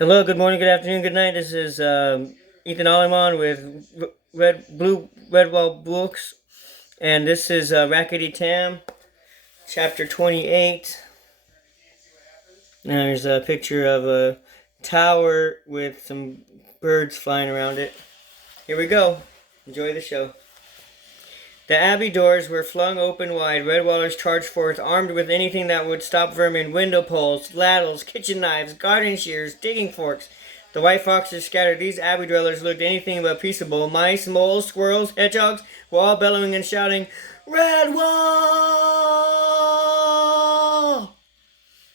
Hello, good morning, good afternoon, good night. This is Ethan Allimon with Redwall Books, and this is Raketty Tam, chapter 28. Now there's a picture of a tower with some birds flying around it. Here we go. Enjoy the show. The abbey doors were flung open wide. Redwallers charged forth, armed with anything that would stop vermin: window poles, ladles, kitchen knives, garden shears, digging forks. The white foxes scattered. These abbey dwellers looked anything but peaceable. Mice, moles, squirrels, hedgehogs were all bellowing and shouting, "Redwall!"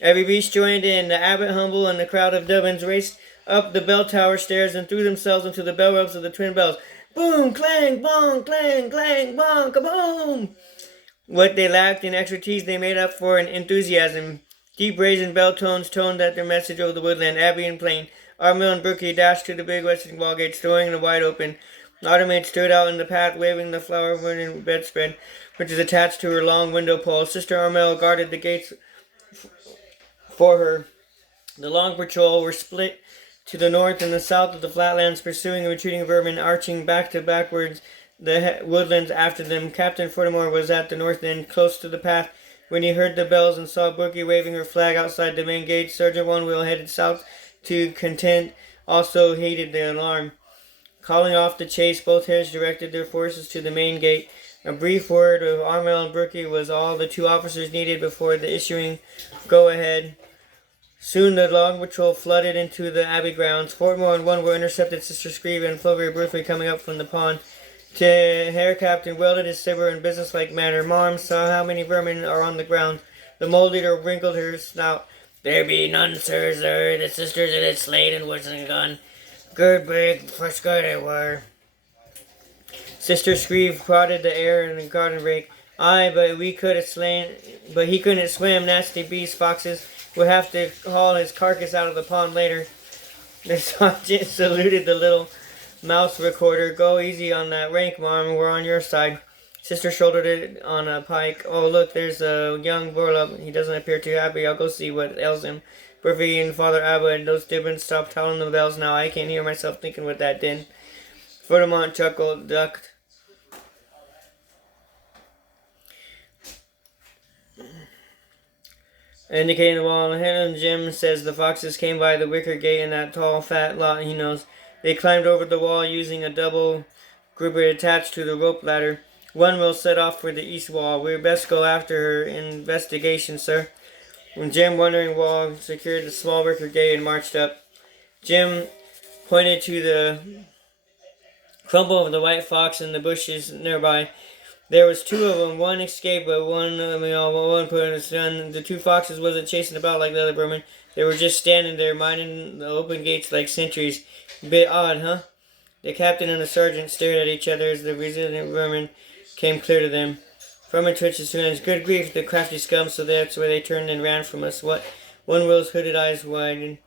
Every beast joined in. The abbot humble and the crowd of Dubbins raced up the bell tower stairs and threw themselves into the bell ropes of the twin bells. Boom, clang, bong, clang, clang, bong, kaboom! What they lacked in expertise they made up for in enthusiasm. Deep brazen bell tones toned out their message over the woodland, abbey and plain. Armel and Brookie dashed to the big western wall gates, throwing them wide open. Automate stood out in the path, waving the flower-burning bedspread, which is attached to her long window pole. Sister Armel guarded the gates for her. The long patrol were split to the north and the south of the flatlands, pursuing and retreating vermin, arching backwards the woodlands after them. Captain Fortimore was at the north end, close to the path, when he heard the bells and saw Brookie waving her flag outside the main gate. Sergeant One Wheel headed south to Content also heeded the alarm. Calling off the chase, both heads directed their forces to the main gate. A brief word of Armel and Brookie was all the two officers needed before the issuing go-ahead. Soon the long patrol flooded into the abbey grounds. Fortmore and One were intercepted. Sister Screeve and Flovey briefly coming up from the pond. The Herr Captain welded his saber in businesslike manner. Marm saw how many vermin are on the ground. The mole leader wrinkled her snout. "There be none, sir. The sisters in it slayed and was gone. Good big for skirt it were." Sister Screeve prodded the air in the garden rake. "Aye, but he couldn't swim. Nasty beast, foxes. We'll have to haul his carcass out of the pond later." The sergeant saluted the little mouse recorder. "Go easy on that rank, Marm. We're on your side." Sister shouldered it on a pike. "Oh, look, there's a young burlap. He doesn't appear too happy. I'll go see what ails him." Buffy and Father Abba and those Dibbons stopped howling the bells now. I can't hear myself thinking what that din. Ferdinand chuckled, ducked. Indicating the wall ahead of Jim says the foxes came by the wicker gate in that tall, fat lot he knows. They climbed over the wall using a double grouper attached to the rope ladder. One will set off for the east wall. We'd best go after her investigation, sir. When Jim, wondering wall, secured the small wicker gate and marched up. Jim pointed to the crumple of the white fox in the bushes nearby. There was two of them. One escaped, but one put in his gun. The two foxes wasn't chasing about like the other vermin. They were just standing there, minding the open gates like sentries. Bit odd, huh? The captain and the sergeant stared at each other as the resilient vermin came clear to them. Furman twitched his hands. "Good grief, the crafty scum!" So that's where they turned and ran from us. What? One Will's hooded eyes widened.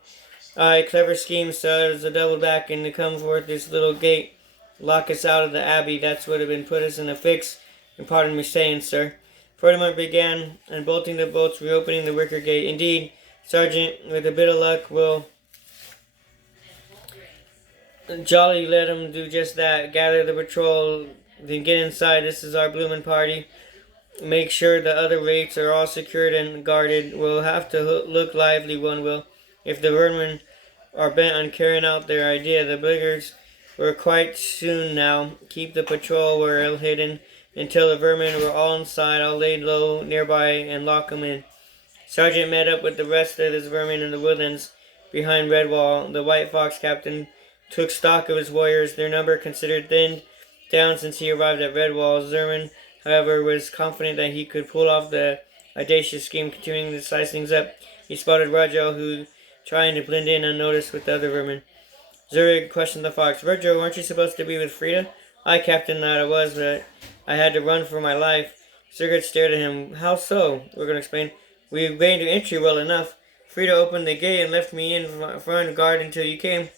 "Aye, clever scheme, sir. It's a double back and to come forth this little gate. Lock us out of the abbey. That's what have been put us in a fix. And pardon me saying, sir." Ferdinand began unbolting the bolts, reopening the wicker gate. "Indeed, Sergeant, with a bit of luck, we'll jolly let 'em do just that. Gather the patrol, then get inside. This is our bloomin' party. Make sure the other rates are all secured and guarded. We'll have to look lively, One will. If the vermin are bent on carrying out their idea, the beggars were quite soon now. Keep the patrol well hidden. Until the vermin were all inside, I'll lay low nearby and lock 'em in." Sergeant met up with the rest of his vermin in the woodlands behind Redwall. The White Fox captain took stock of his warriors, their number considered thinned down since he arrived at Redwall. Zerman, however, was confident that he could pull off the audacious scheme. Continuing to slice things up, he spotted Rajo, who trying to blend in unnoticed with the other vermin. Zurich questioned the fox. "Rajo, weren't you supposed to be with Frida?" "Aye, Captain, that I was, but I had to run for my life." Sigurd stared at him. "How so?" We're going to explain. "We gained entry well enough. Frida opened the gate and left me in front guard until you came.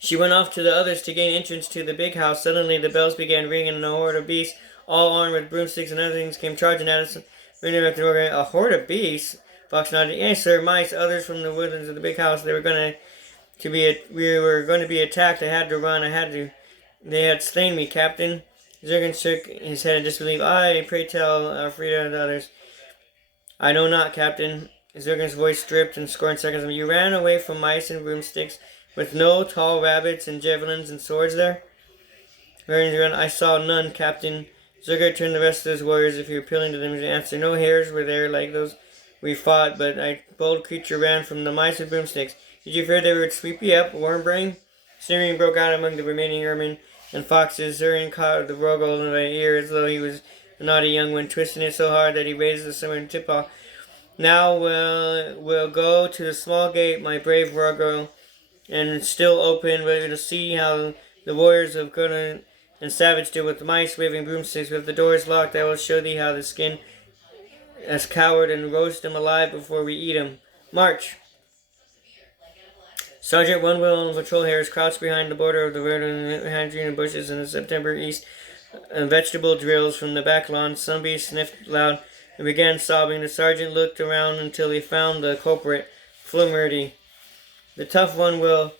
She went off to the others to gain entrance to the big house. Suddenly the bells began ringing and a horde of beasts, all armed with broomsticks and other things, came charging at us. A horde of beasts? Fox nodded. Yes, sir. Mice, others from the woodlands of the big house. We were going to be attacked. I had to run. They had slain me, Captain. Zergen shook his head in disbelief. Aye, pray tell, Alfreda and others. I know not, Captain. Zergen's voice dripped in scorned sarcasm. You ran away from mice and broomsticks with no tall rabbits and javelins and swords there? I saw none, Captain. Zerger turned the rest of his warriors if he were appealing to them to answer. No hares were there like those we fought, but a bold creature ran from the mice with broomsticks. Did you fear they would sweep you up, Wormbrain? Sneering broke out among the remaining ermine and foxes. Zergen caught the Rogel in the ear as though he was a naughty young one, twisting it so hard that he raised the sword and tip off. Now we'll go to the small gate, my brave Rogel, and still open, but to see how the warriors of Conan and Savage deal with the mice waving broomsticks. With the doors locked, I will show thee how to skin as coward and roast them alive before we eat them. March! Sergeant One Will and Patrol Hares crouched behind the border of the rhododendron bushes in the September east. Vegetable drills from the back lawn. Zombie sniffed loud and began sobbing. The sergeant looked around until he found the culprit, Flumurdy. The tough One Will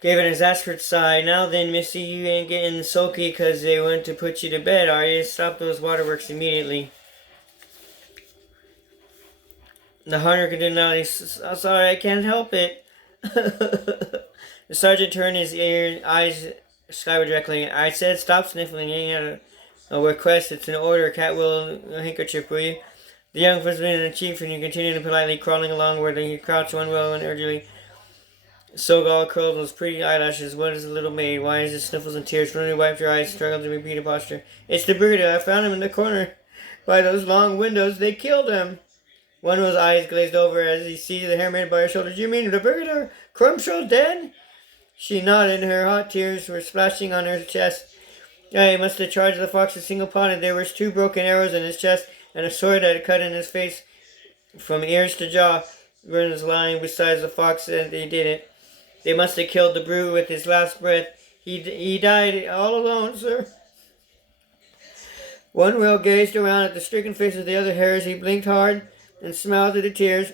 gave an exasperated sigh. Now then, missy, you ain't getting sulky 'cause they went to put you to bed, are you? Stop those waterworks immediately. The hunter continued, I'm sorry, I can't help it. The sergeant turned his eyes skyward directly. I said stop sniffling. You ain't a request, it's an order. Cat will handkerchief, will you? The young footman and the chief and he continued politely crawling along where he crouched One Will and urgently. Sogal curled those pretty eyelashes. What is the little maid? Why is it sniffles and tears? Flynn wiped her eyes, struggled to repeat a posture. It's the brigadier. I found him in the corner by those long windows. They killed him. One of his eyes glazed over as he seized the hairmaid by her shoulders. You mean the brigadier? Crumshaw dead? She nodded. Her hot tears were splashing on her chest. He must have charged the fox with single-pointed. There was 2 broken arrows in his chest and a sword that had cut in his face from ears to jaw. Vernon was lying beside the fox and he did it. They must have killed the brute with his last breath. He died all alone, sir. One Will gazed around at the stricken faces of the other hares. He blinked hard and smiled at the tears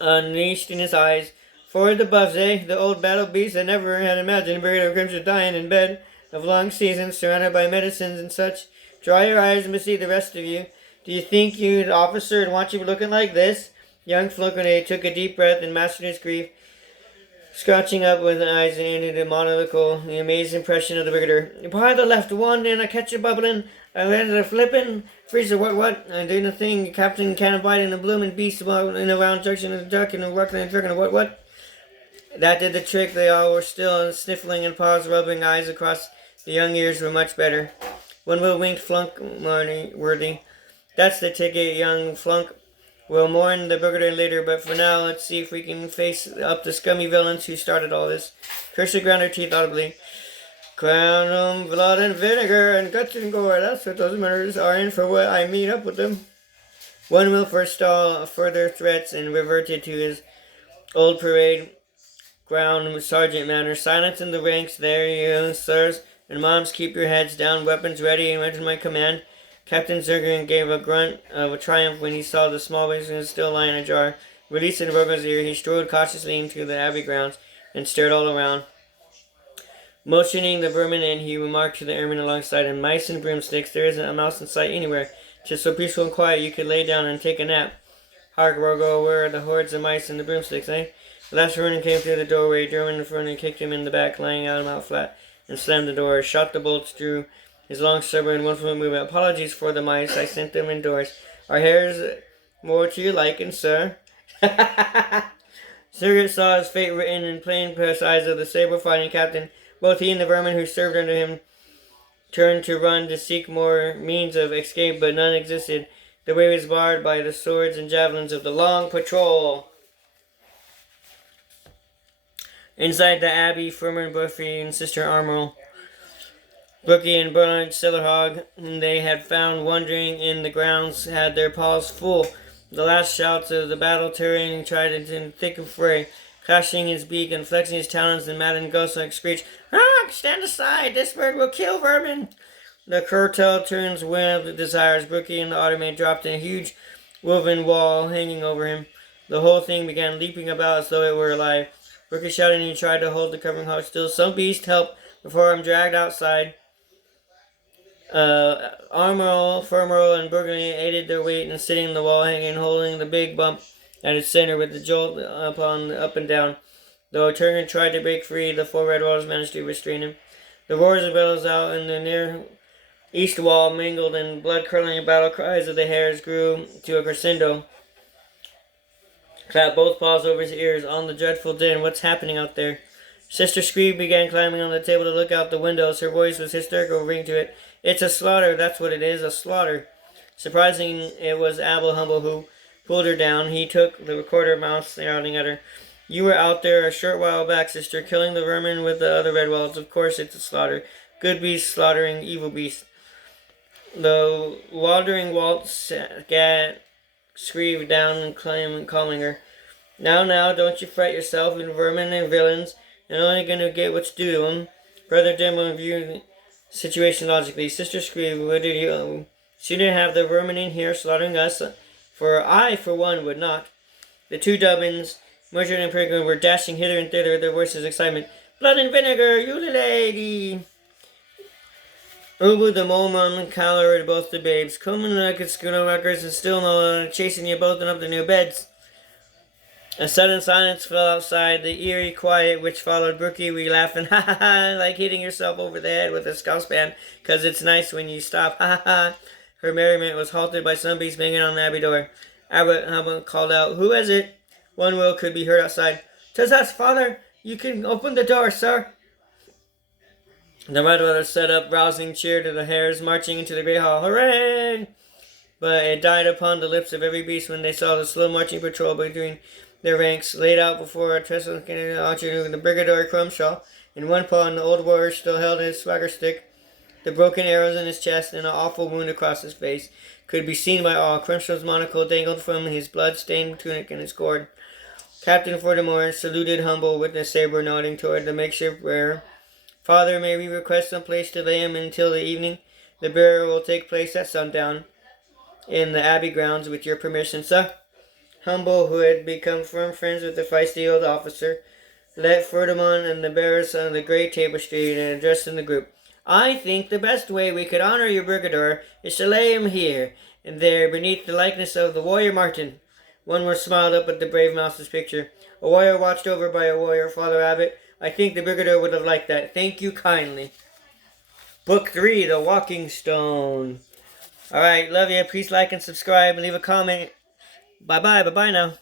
unleashed in his eyes. For the buffs, the old battle beast that never had imagined Brigadier Grimshaw dying in bed of long seasons, surrounded by medicines and such. Dry your eyes and see the rest of you. Do you think you, the officer, would want you looking like this? Young Flunkerday took a deep breath and mastered his grief. Scratching up with eyes and ended a monocle, the amazed impression of the brigadier. By the left one, and I catch you bubbling. I landed a flippin'. Freezer, what? I did a thing. Captain can't bite in a bloomin' beast in a round junction and a duck and a working and jerking. What? That did the trick. They all were still and sniffling and paws rubbing eyes across the young ears were much better. One Will winked Flunk worthy. That's the ticket, young Flunk. We'll mourn the brigadier later, but for now, let's see if we can face up the scummy villains who started all this. Kirsty ground her teeth audibly. Crown them, blood and vinegar and guts and gore. That's what those murders are in for what I meet up with them. One Will forestall further threats and reverted to his old parade ground sergeant manner. Silence in the ranks there, you sirs and moms. Keep your heads down, weapons ready, and ready to my command. Captain Zergen gave a grunt of triumph when he saw the small basin still lying ajar. Releasing Rogo's ear, he strode cautiously into the abbey grounds and stared all around. Motioning the vermin in, he remarked to the airmen alongside him, Mice and broomsticks, there isn't a mouse in sight anywhere. 'Tis so peaceful and quiet you could lay down and take a nap. Hark, Rogo, where are the hordes of mice and the broomsticks, eh? The last vermin came through the doorway. Derwin in front and kicked him in the back, laying out him out flat, and slammed the door. Shot the bolts, drew his long stubborn one-foot movement. Apologies for the mice. I sent them indoors. Our hair's more to your liking, sir. Sergeant saw his fate written in plain press eyes of the saber-fighting captain. Both he and the vermin who served under him turned to run to seek more means of escape, but none existed. The way was barred by the swords and javelins of the long patrol. Inside the abbey, Firmer and Buffy and Sister Armorel, Brookie and Bernard Sillerhog, whom they had found wandering in the grounds, had their paws full. The last shouts of the battle tearing trident in thick fray, clashing his beak and flexing his talons, the maddened ghost-like screech, "Ah, stand aside! This bird will kill vermin!" The curtail turns wailed with desires. Brookie and the automaid dropped in a huge woven wall hanging over him. The whole thing began leaping about as though it were alive. Rookie shouted and he tried to hold the covering hog still. Some beast helped before I'm dragged outside. Armoral, Fermoral, and Burgundy aided their weight in sitting in the wall hanging, holding the big bump at its center with the jolt upon up and down. Though Turgan tried to break free, the 4 red walls managed to restrain him. The roars of battles out in the near east wall mingled in blood-curdling battle cries of the hares grew to a crescendo. Clapped both paws over his ears on the dreadful din. What's happening out there? Sister Screed began climbing on the table to look out the windows. Her voice was hysterical, ring to it. It's a slaughter, that's what it is, a slaughter. Surprising, it was Abel Humble who pulled her down. He took the recorder mouse, shouting at her. You were out there a short while back, sister, killing the vermin with the other red walls. Of course it's a slaughter. Good beasts slaughtering evil beasts. The wandering waltz gat screamed down and calming her. Now, don't you fret yourself in vermin and villains, and only going to get what's due to 'em. Brother Dimwell viewed the situation logically. Sister Screeve, what did you... She didn't have the vermin in here slaughtering us, for I, for one, would not. The 2 Dubbins, Mordred and Peregrine, were dashing hither and thither, their voices excitement. Blood and vinegar, you lady! Ubu the Molman collared both the babes. Coming like a schooner records and still no chasing you both and up to new beds. A sudden silence fell outside, the eerie quiet which followed Brookie. We laughing, ha ha ha, like hitting yourself over the head with a scouspan, 'cause it's nice when you stop, ha ha ha. Her merriment was halted by some beast banging on the abbey door. Abbot Humble called out, Who is it? One will could be heard outside. 'Tis us, father. You can open the door, sir. The Red Brothers set up rousing cheer to the hares marching into the great hall. Hooray! But it died upon the lips of every beast when they saw the slow marching patrol between their ranks laid out before a trestle archer, the Brigadier Crumshaw. In one paw, and the old warrior still held his swagger stick. The broken arrows in his chest and an awful wound across his face could be seen by all. Crumshaw's monocle dangled from his blood-stained tunic and his cord. Captain Fordamore saluted Humble with a saber, nodding toward the makeshift bearer. Father, may we request some place to lay him until the evening? The burial will take place at sundown in the abbey grounds, with your permission, sir. Humble, who had become firm friends with the feisty old officer, led Ferdinand and the bearers on the great tapestry and addressed in the group. I think the best way we could honor your brigadier is to lay him here and there beneath the likeness of the warrior Martin. One more smiled up at the brave mouse's picture. A warrior watched over by a warrior, Father Abbot. I think the brigadier would have liked that. Thank you kindly. Book 3, The Walking Stone. Alright, love you. Please like and subscribe and leave a comment. Bye-bye. Bye-bye now.